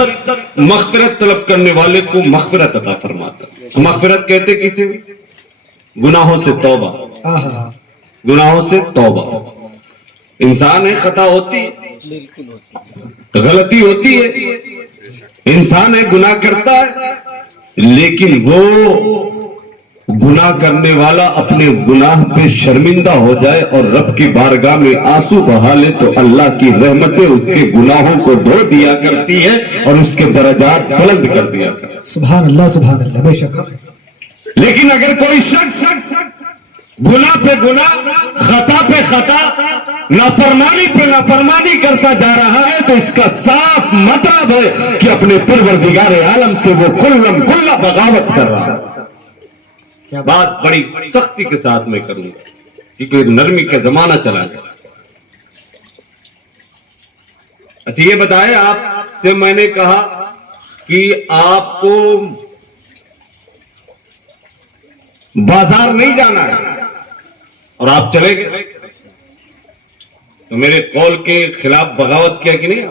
العزت مغفرت طلب کرنے والے کو مغفرت عطا فرماتا ہے. مغفرت کہتے کسے؟ گناہوں سے توبہ. گناہوں سے توبہ. انسان ہے، خطا ہوتی ہے، غلطی ہوتی ہے، انسان ہے، گناہ کرتا ہے، لیکن وہ گناہ کرنے والا اپنے گناہ پہ شرمندہ ہو جائے اور رب کی بارگاہ میں آنسو بہا لے تو اللہ کی رحمتیں اس کے گناہوں کو دھو دیا کرتی ہے اور اس کے درجات بلند کر دیا کرتی ہے. سبحان اللہ بے شک. لیکن اگر کوئی شخص گناہ پہ گناہ، خطا پہ خطا، نافرمانی پہ نافرمانی کرتا جا رہا ہے تو اس کا صاف مطلب ہے کہ اپنے پروردگار عالم سے وہ کلم کلا بغاوت کر رہا ہے. بات بڑی سختی کے ساتھ میں کروں گا کیونکہ نرمی کا زمانہ چلا گیا. اچھا یہ بتائے، آپ سے میں نے کہا کہ آپ کو بازار نہیں جانا ہے اور آپ چلے گئے تو میرے قول کے خلاف بغاوت کیا کہ نہیں؟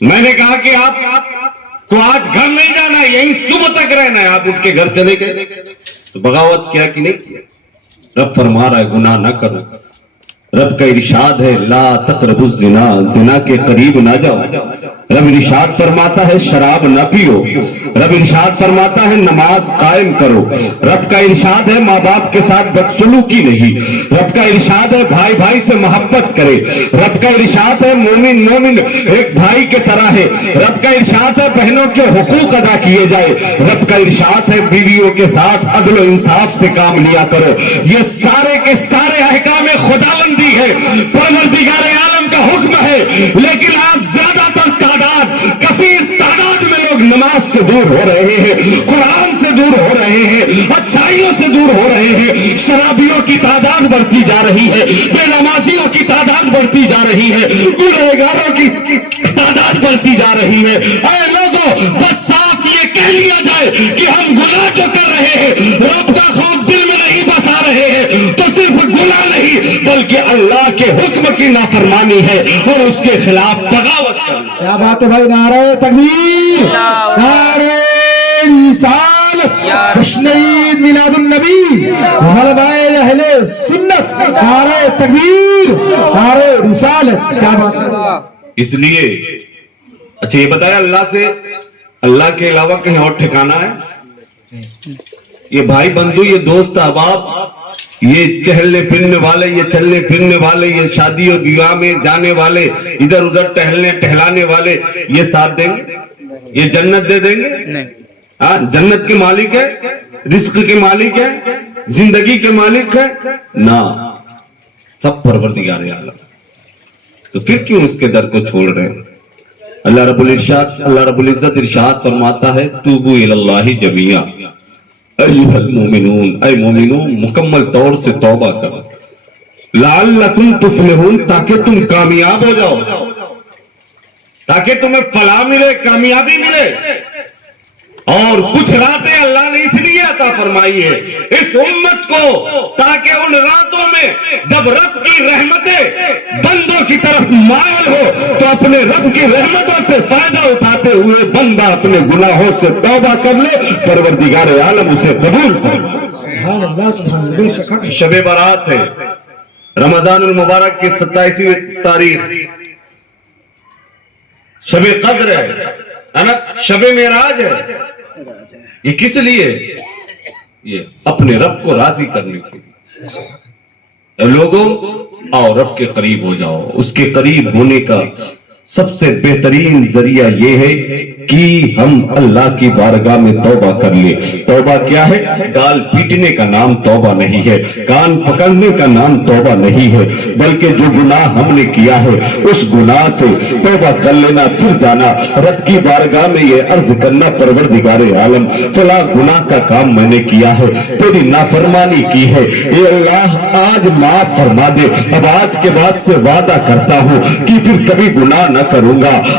میں نے کہا کہ آپ کو آج گھر نہیں جانا ہے، یہیں صبح تک رہنا ہے، آپ اٹھ کے گھر چلے گئے تو بغاوت کیا کہ نہیں کیا؟ رب فرما رہا ہے گناہ نہ کرو. رب کا ارشاد ہے لا تقربوا الزنا، زنا کے قریب نہ جاؤ. رب ارشاد فرماتا ہے شراب نہ پیو. رب ارشاد فرماتا ہے نماز قائم کرو. رب کا ارشاد ہے ماں باپ کے ساتھ بدسلوکی نہیں. رب کا ارشاد ہے بھائی بھائی سے محبت کرے. رب کا ارشاد ہے مومن مومن ایک بھائی کے طرح ہے. رب کا ارشاد ہے بہنوں کے حقوق ادا کیے جائے. رب کا ارشاد ہے بیویوں کے ساتھ عدل و انصاف سے کام لیا کرو. یہ سارے کے سارے احکام خداوندی ہے، پروردگار عالم کا حکم ہے. لیکن آج زیادہ تر کثیر تعداد میں لوگ نماز سے دور ہو رہے ہیں، قرآن سے دور ہو رہے ہیں، اچھائیوں سے دور ہو رہے ہیں. شرابیوں کی تعداد بڑھتی جا رہی ہے، بے نمازیوں کی تعداد بڑھتی جا رہی ہے، گنہگاروں کی تعداد بڑھتی جا رہی ہے. اے لوگوں، بس صاف یہ کہہ لیا جائے کہ ہم گناہ جو کر رہے ہیں رب کا خوف دل میں نہیں بسا رہے ہیں تو صرف گناہ نہیں بلکہ اللہ کے حکم کی نافرمانی ہے اور اس کے خلاف بغاوت کرنا. کیا بات ہے بھائی. نعرہ تکبیر، نعرہ رسالت، جشن عید میلاد النبی، علماء اہل سنت، نعرہ تکبیر، نعرہ رسالت. کیا بات ہے. اس لیے اچھا یہ بتایا اللہ کے علاوہ کہیں اور ٹھکانا ہے؟ یہ بھائی بندو، یہ دوست احباب، یہ ٹہلنے پھرنے والے، یہ چلنے پھرنے والے، یہ شادی اور بیوہ میں جانے والے، ادھر ادھر ٹہلنے ٹہلانے والے، یہ ساتھ دیں گے؟ یہ جنت دے دیں گے؟ ہاں، جنت کے مالک ہے، رزق کے مالک ہے، زندگی کے مالک ہے نا، سب پروردگار عالم. تو پھر کیوں اس کے در کو چھوڑ رہے ہیں؟ اللہ رب العزت ارشاد فرماتا ہے توبو الاللہ جمیعا ایھا المومنون، اے مومنون مکمل طور سے توبہ کرو، لعلکم تفلحون، تاکہ تم کامیاب ہو جاؤ، تاکہ تمہیں فلاح ملے، کامیابی ملے. اور کچھ راتیں اللہ نے اس لیے عطا فرمائی ہے اس امت کو تاکہ ان راتوں میں جب رب کی رحمتیں بندوں کی طرف مائل ہو تو اپنے رب کی رحمتوں سے فائدہ اٹھاتے ہوئے بندہ اپنے گناہوں سے توبہ کر لے، پروردگار عالم اسے قبول کر لے. سبحان اللہ سبحان اللہ. بے شک شب برات ہے، رمضان المبارک کی 27 تاریخ، شب قدر ہے، شب معراج ہے. یہ کس لیے؟ یہ اپنے رب کو راضی کرنے کے لیے. لوگوں آؤ رب کے قریب ہو جاؤ. اس کے قریب ہونے کا سب سے بہترین ذریعہ یہ ہے کہ ہم اللہ کی بارگاہ میں توبہ کر لیں. توبہ کیا ہے؟ گال پیٹنے کا نام توبہ نہیں ہے، کان پکڑنے کا نام توبہ نہیں ہے، بلکہ جو گناہ ہم نے کیا ہے اس گناہ سے توبہ کر لینا، پھر جانا رب کی بارگاہ میں یہ عرض کرنا پروردگار عالم فلاں گناہ کا کام میں نے کیا ہے، تیری نافرمانی کی ہے، اے اللہ آج معاف فرما دے. اب آج کے بعد سے وعدہ کرتا ہوں کہ پھر کبھی گناہ نہ کروں گا.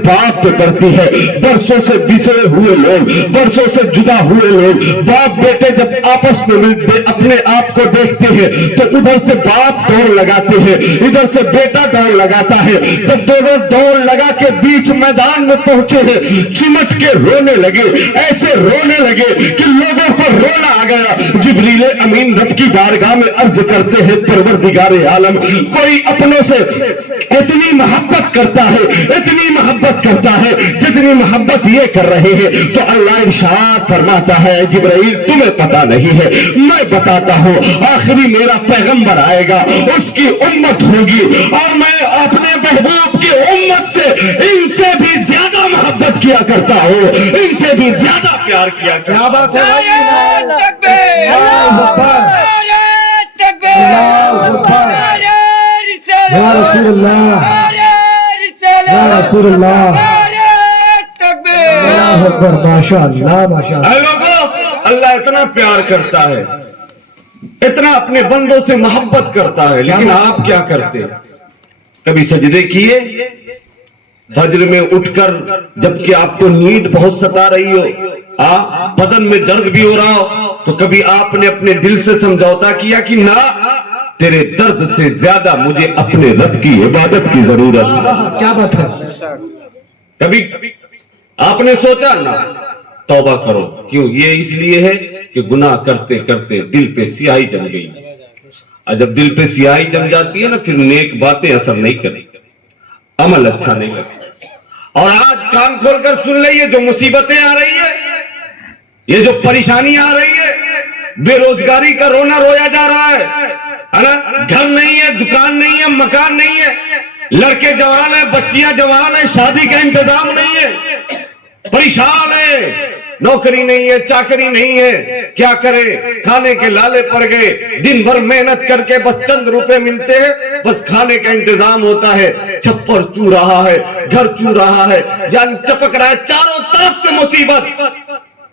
باپ پہ کرتی ہے. برسوں سے بچھڑے ہوئے لوگ, برسوں سے جدا ہوئے لوگ, باپ بیٹے جب آپس میں ملتے اپنے آپ کو دیکھتے ہیں تو ادھر سے باپ دوڑ لگاتے ہیں, ادھر سے بیٹا دوڑ لگاتا ہے. جب دونوں دوڑ لگا کے بیچ میدان میں پہنچے ہیں, چمٹ کے رونے لگے, ایسے رونے لگے کہ لوگوں کو رونا آ گیا. جبریل امین رب کی بارگاہ میں عرض کرتے ہیں, پروردگار عالم, کوئی اپنوں سے اتنی محبت کرتا ہے, اتنی محبت کرتا ہے جتنی محبت یہ کر رہے ہیں. تو اللہ ارشاد فرماتا ہے, جبرائیل تمہیں پتا نہیں ہے, میں بتاتا ہوں. آخری میرا پیغمبر آئے گا, اس کی امت ہوگی, اور میں اپنے محبوب کی امت سے ان سے بھی زیادہ محبت کیا کرتا ہوں, ان سے بھی زیادہ پیار کیا کرتا ہوں. کیا بات ہے یا رسول اللہ, یا رسول اللہ, اللہ اکبر, ماشاء اللہ, ماشاء اللہ. اے لوگوں, اللہ اتنا پیار کرتا ہے, اتنا اپنے بندوں سے محبت کرتا ہے, لیکن آپ کیا کرتے ہیں؟ کبھی سجدے کیے فجر میں اٹھ کر, جبکہ آپ کو نیند بہت ستا رہی ہو, بدن میں درد بھی ہو رہا ہو, تو کبھی آپ نے اپنے دل سے سمجھوتا کیا کہ نہ, تیرے درد سے زیادہ مجھے اپنے رب کی عبادت کی ضرورت ہے. کیا بات ہے. کبھی آپ نے سوچا نہ توبہ کرو, کیوں؟ یہ اس لیے ہے کہ گناہ کرتے کرتے دل پہ سیاہی جم گئی, اور جب دل پہ سیاہی جم جاتی ہے نا, پھر نیک باتیں اثر نہیں کرتی, عمل اچھا نہیں کرتا. اور آج کان کھول کر سن لئیے, جو مصیبتیں آ رہی ہے, یہ جو پریشانی آ رہی ہے, بے روزگاری کا رونا رویا جا رہا ہے نا, گھر نہیں ہے, دکان نہیں ہے, مکان نہیں ہے, لڑکے جوان ہیں, بچیاں جوان ہیں, شادی کا انتظام نہیں ہے, پریشان ہے, نوکری نہیں ہے, چاکری نہیں ہے, کیا کرے, کھانے کے لالے پڑ گئے, دن بھر محنت کر کے بس چند روپے ملتے ہیں, بس کھانے کا انتظام ہوتا ہے, چھپر چو رہا ہے, گھر چو رہا ہے, یعنی ٹپک رہا ہے, چاروں طرف سے مصیبت.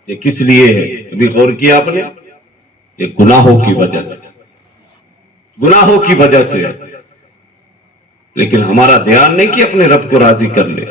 یہ کس لیے ہے؟ ابھی غور کیا آپ نے؟ یہ گناہوں کی وجہ سے, گناہوں کی وجہ سے. لیکن ہمارا دھیان نہیں کہ اپنے رب کو راضی کر لے,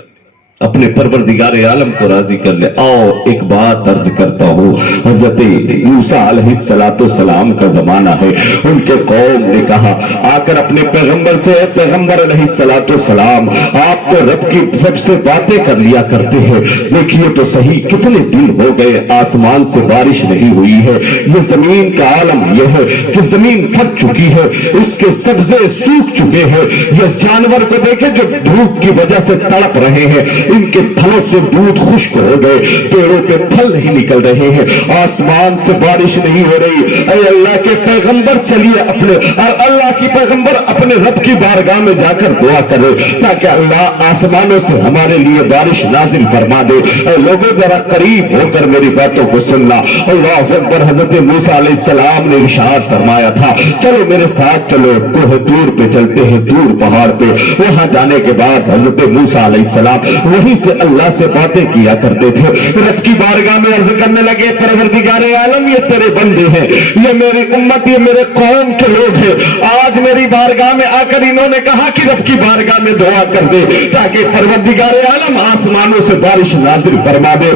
اپنے پروردگار عالم کو راضی کر لے. آؤ ایک بات عرض کرتا ہوں, حضرت موسیٰ علیہ السلام کا زمانہ ہے, ان کے قوم نے کہا آ کر اپنے پیغمبر سے, پیغمبر علیہ السلام آپ تو رب کی سب سے باتیں کر لیا کرتے ہیں, دیکھیے تو صحیح کتنے دن ہو گئے آسمان سے بارش نہیں ہوئی ہے, یہ زمین کا عالم یہ ہے کہ زمین پھٹ چکی ہے, اس کے سبزے سوکھ چکے ہیں, یہ جانور کو دیکھیں جو بھوک کی وجہ سے تڑپ رہے ہیں, ان کے پھلوں سے دودھ خشک ہو گئے, پیڑوں پہ پھل نہیں نکل رہے ہیں, آسمان سے بارش نہیں ہو رہی. اے اللہ کے پیغمبر, چلیے اپنے اللہ کی پیغمبر اپنے رب کی بارگاہ میں جا کر دعا کرے تاکہ اللہ آسمانوں سے ہمارے لیے بارش نازل فرما دے. اے لوگوں ذرا قریب ہو کر میری باتوں کو سننا. اللہ اکبر. حضرت موسیٰ علیہ السلام نے ارشاد فرمایا تھا, چلو میرے ساتھ چلو, کوہ طور پہ چلتے ہیں, دور پہاڑ پہ. وہاں جانے کے بعد حضرت موسیٰ علیہ السلام وہیں سے اللہ سے باتیں کیا کرتے تھے, رب کی بارگاہ میں عرض کرنے لگے, پروردگار عالم یہ تیرے بندے ہیں, یہ میری امت, یہ میرے قوم کے لوگ ہیں, آج میری بارگاہ میں آ کر انہوں نے کہا کہ رب کی بارگاہ میں دعا کر دے تاکہ پروردگار عالم آسمانوں سے بارش نازل فرما دے.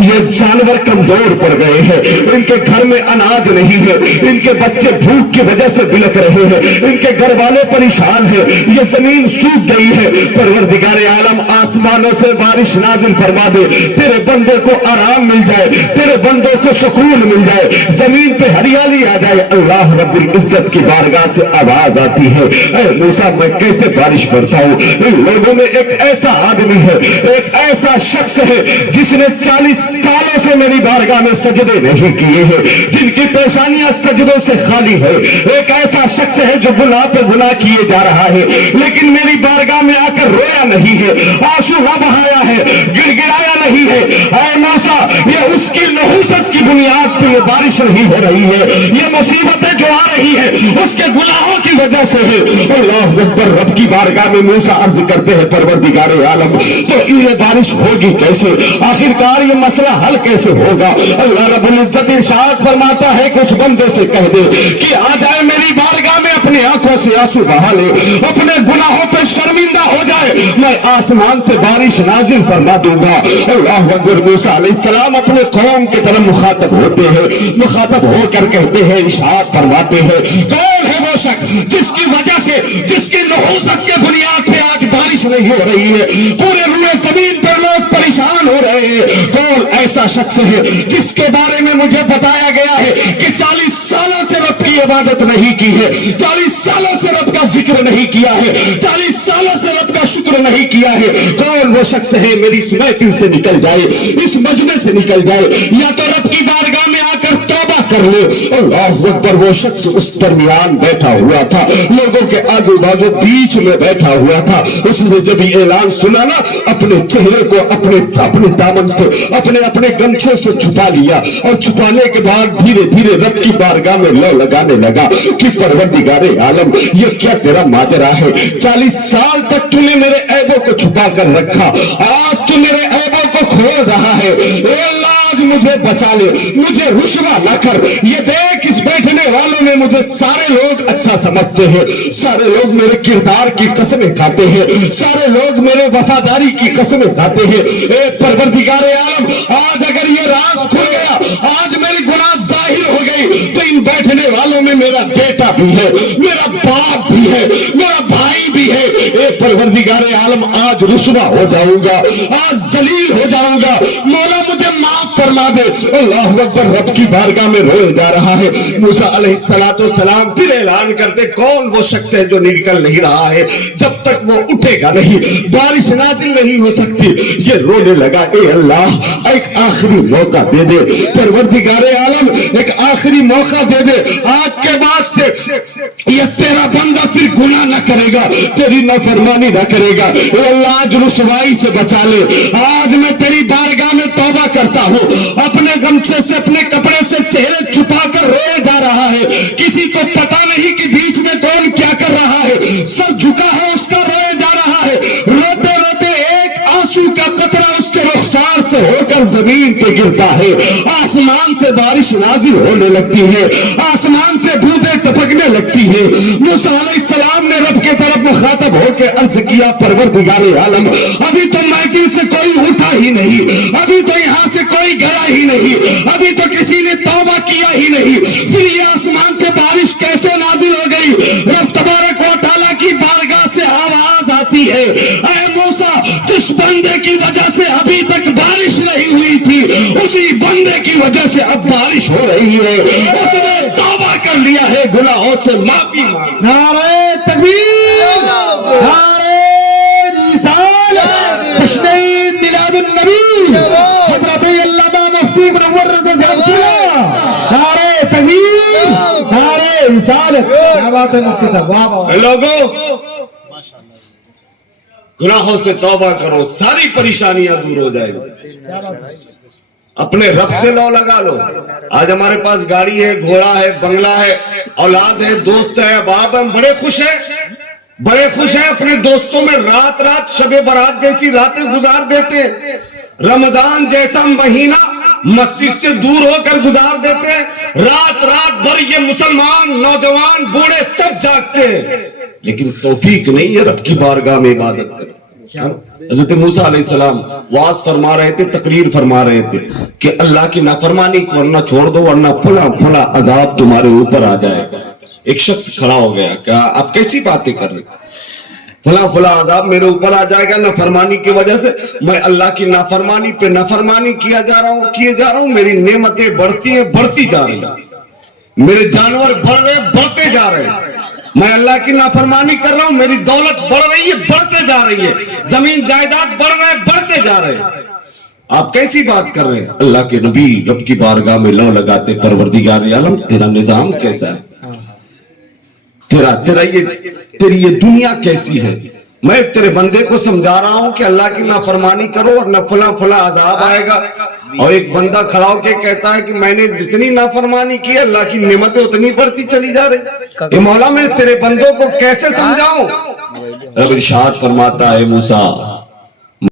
یہ جانور کمزور پڑ گئے ہیں, ان کے گھر میں اناج نہیں ہے, ان کے بچے بھوک کی وجہ سے بلک رہے ہیں, ان کے گھر والے پریشان ہیں, یہ زمین سوکھ گئی ہے. پروردگار عالم آسمانوں سے بارش نازل فرما دے, تیرے بندے کو آرام مل جائے, تیرے بندوں کو سکون مل جائے, زمین پہ ہریالی آ جائے. اللہ رب العزت کی بارگاہ سے آواز آتی ہے, اے موسیٰ میں کیسے بارش برساؤں؟ ان لوگوں میں ایک ایسا آدمی ہے, ایک ایسا شخص ہے جس نے 40 سالوں سے میری بارگاہ میں سجدے نہیں کیے ہیں, جن کی پیشانیاں سجدوں سے خالی ہے. ایک ایسا شخص ہے جو گناہ پہ گناہ کیے جا رہا ہے, لیکن میری بارگاہ میں آ کر رویا نہیں ہے, آنسو نہ بہایا ہے, گڑ گڑایا نہیں ہے. اے موسیٰ, یہ اس کی نحوست کی بنیاد پہ یہ بارش نہیں ہو رہی ہے, یہ مصیبتیں جو آ رہی ہیں اس کے گناہوں کی وجہ سے ہے. اللہ اکبر. رب کی بارگاہ میں موسیٰ عرض کرتے ہیں پروردگار عالم تو یہ بارش ہوگی کیسے, آخرکار یہ مسئلہ حل کیسے ہوگا؟ اللہ رب العزت ارشاد فرماتا ہے کہ اس بندے سے کہہ دے کہ آ جائے میری بارگاہ میں, اپنی آنکھوں سے آنسو بہا لے, اپنے گناہوں پہ شرمندہ ہو جائے, میں آسمان سے بارش نازل فرما دوں گا. اللہ اکبر. موسیٰ علیہ السلام اپنے قوم کی طرف مخاطب ہوتے ہیں, مخاطب ہو کر کہتے ہیں, ارشاد فرماتے ہیں, کون ہے وہ شخص جس کی وجہ سے, جس کی نحوست کے بنیاد پہ آج بارش نہیں ہو رہی ہے, پورے روئے زمین پر لوگ پریشان ہو رہے ہیں؟ کون ایسا شخص ہے جس کے بارے میں مجھے بتایا گیا ہے کہ 40 سالوں سے رب کی عبادت نہیں کی ہے, 40 سالوں سے رب کا ذکر نہیں کیا ہے, 40 سالوں سے رب کا شکر نہیں کیا ہے؟ کون وہ شخص ہے میری اس محفل سے نکل جائے, اس مجمع سے نکل جائے, یا تو رب کی بارگاہ میں آ کر توبہ کر لے. اللہ اکبر. وہ شخص اس درمیان بیٹھا ہوا تھا, لوگوں کے آجو بازو بیچ میں بیٹھا ہوا تھا. اس نے جب یہ اعلان سنا نا, اپنے چہرے کو اپنے دامن سے, اپنے گمچھے سے چھپا لیا, اور چھپانے کے بعد دھیرے دھیرے رب کی بارگاہ میں لو لگانے لگا کہ پروردگار عالم یہ کیا تیرا ماجرا ہے؟ 40 سال تک تو نے میرے عیبوں کو چھپا کر رکھا, آج تو میرے عیبوں کو کھول رہا ہے. اے اللہ آج مجھے بچا لے, مجھے رسوا نہ کر. یہ دیکھ اس بیٹھنے والوں میں مجھے سارے لوگ اچھا سمجھتے ہیں, سارے لوگ میرے کردار کی قسمیں کھاتے ہیں, سارے لوگ میرے وفاداری کی قسمیں کھاتے ہیں. اے پروردگار عالم آج اگر یہ راز کھل گیا, آج میری گناہ ظاہر ہو گئی, تو ان بیٹھنے والوں میں میرا بیٹا بھی ہے, میرا باپ بھی ہے, میرا بھائی بھی ہے. اے پروردگار عالم آج رسوا ہو جاؤں گا, آج ذلیل ہو جاؤں گا, مولا مجھے معاف فرما دے. اللہ اکبر. رب کی بارگاہ میں روئے جا رہا ہے. موسیٰ علیہ السلام پھر اعلان کرتے, کون وہ شخص ہے جو نکل نہیں رہا ہے, جب تک وہ اٹھے گا نہیں بارش نازل نہیں ہو سکتی. یہ رونے لگا, اے اللہ ایک آخری موقع دے دے, پروردگار عالم ایک آخری موقع دے دے, آج کے بعد سے یہ تیرا بندہ پھر گناہ نہ کرے گا, تیری نافرمانی نہ کرے گا. اے اللہ آج رسوائی سے بچا لے, آج میں تیری بارگاہ میں توبہ کرتا ہوں. اپنے گمچھے سے, اپنے کپڑے سے چہرے چھپا کر روئے جا رہا ہے, کسی کو پتا نہیں کہ بیچ میں کون کیا کر رہا ہے, سر جھکا ہے اس کا, روئے جا رہا ہے. روتے روتے ایک آنسو کا قطرہ اس کے رخسار سے ہو کر زمین پہ گرتا ہے, آسمان سے بارش نازل ہونے لگتی ہے, آسمان سے بوندیں ٹپکنے لگتی ہے. موسیٰ علیہ السلام نے رب کے طرف مخاطب ہو کے عرض کیا, پروردگار عالم ابھی تو محفل سے کوئی اٹھا ہی نہیں, ابھی تو یہاں سے کوئی گیا ہی نہیں, ابھی تو کسی نے توبہ کیا ہی نہیں, پھر یہ آسمان سے بارش کیسے نازل ہو گئی؟ رب تبارک و تعالیٰ کی بارگاہ سے آواز آتی ہے, اے موسیٰ جس بندے کی وجہ سے ابھی تک بارش نہیں ہوئی تھی, اسی بندے کی وجہ سے اب بارش ہو رہی ہے. اس نے توبہ کر لیا ہے, گناہوں سے معافی مانگ. نعرہ تکبیر, نعرہ رسالت, جشن میلاد النبی حضرت علامہ مفتی منور رضا صاحب کبلا. نعرہ تکبیر, نعرہ رسالت. کیا بات ہے مفتی صاحب, واہ واہ. لوگوں گناہوں سے توبہ کرو, ساری پریشانیاں دور ہو جائیں گی. اپنے رب سے لو لگا لو. آج ہمارے پاس گاڑی ہے, گھوڑا ہے, بنگلہ ہے, اولاد ہے, دوست ہے, باپ ہے, ہم بڑے خوش ہیں, بڑے خوش ہیں. اپنے دوستوں میں رات شب برات جیسی راتیں گزار دیتے ہیں, رمضان جیسا مہینہ مسجد سے دور ہو کر گزار دیتے ہیں, رات بھر یہ مسلمان نوجوان بوڑھے سب جاگتے ہیں, لیکن توفیق نہیں ہے رب کی بارگاہ میں عبادت کریں. حضرت موسیٰ علیہ السلام واعظ فرما رہے تھے, تقریر فرما رہے تھے کہ اللہ کی نافرمانی کرنا چھوڑ دو ورنہ فلاں عذاب تمہارے اوپر آ جائے گا. ایک شخص کھڑا ہو گیا, کیا آپ کیسی باتیں کر رہے, فلاں عذاب میرے اوپر آ جائے گا نافرمانی کی وجہ سے. میں اللہ کی نافرمانی پہ نافرمانی کیے جا رہا ہوں, میری نعمتیں بڑھتی جا رہی ہیں, میرے جانور بڑھتے جا رہے ہیں, میں اللہ کی نافرمانی کر رہا ہوں, میری دولت بڑھ رہی ہے, بڑھتے جا رہی ہے, زمین جائیداد بڑھ رہے ہیں, بڑھتے جا رہے ہیں. آپ کیسی بات کر رہے ہیں؟ اللہ کے نبی رب کی بارگاہ میں لو لگاتے, پروردگار عالم تیرا نظام کیسا ہے, تیری یہ دنیا کیسی ہے. میں تیرے بندے کو سمجھا رہا ہوں کہ اللہ کی نافرمانی کرو اور نہ فلاں عذاب آئے گا. اور ایک بندہ کھڑا ہو کے کہتا ہے کہ میں نے جتنی نافرمانی کی اللہ کی نعمتیں اتنی بڑھتی چلی جا رہی. اے مولا میں تیرے بندوں کو کیسے سمجھاؤں؟ رب ارشاد فرماتا ہے موسیٰ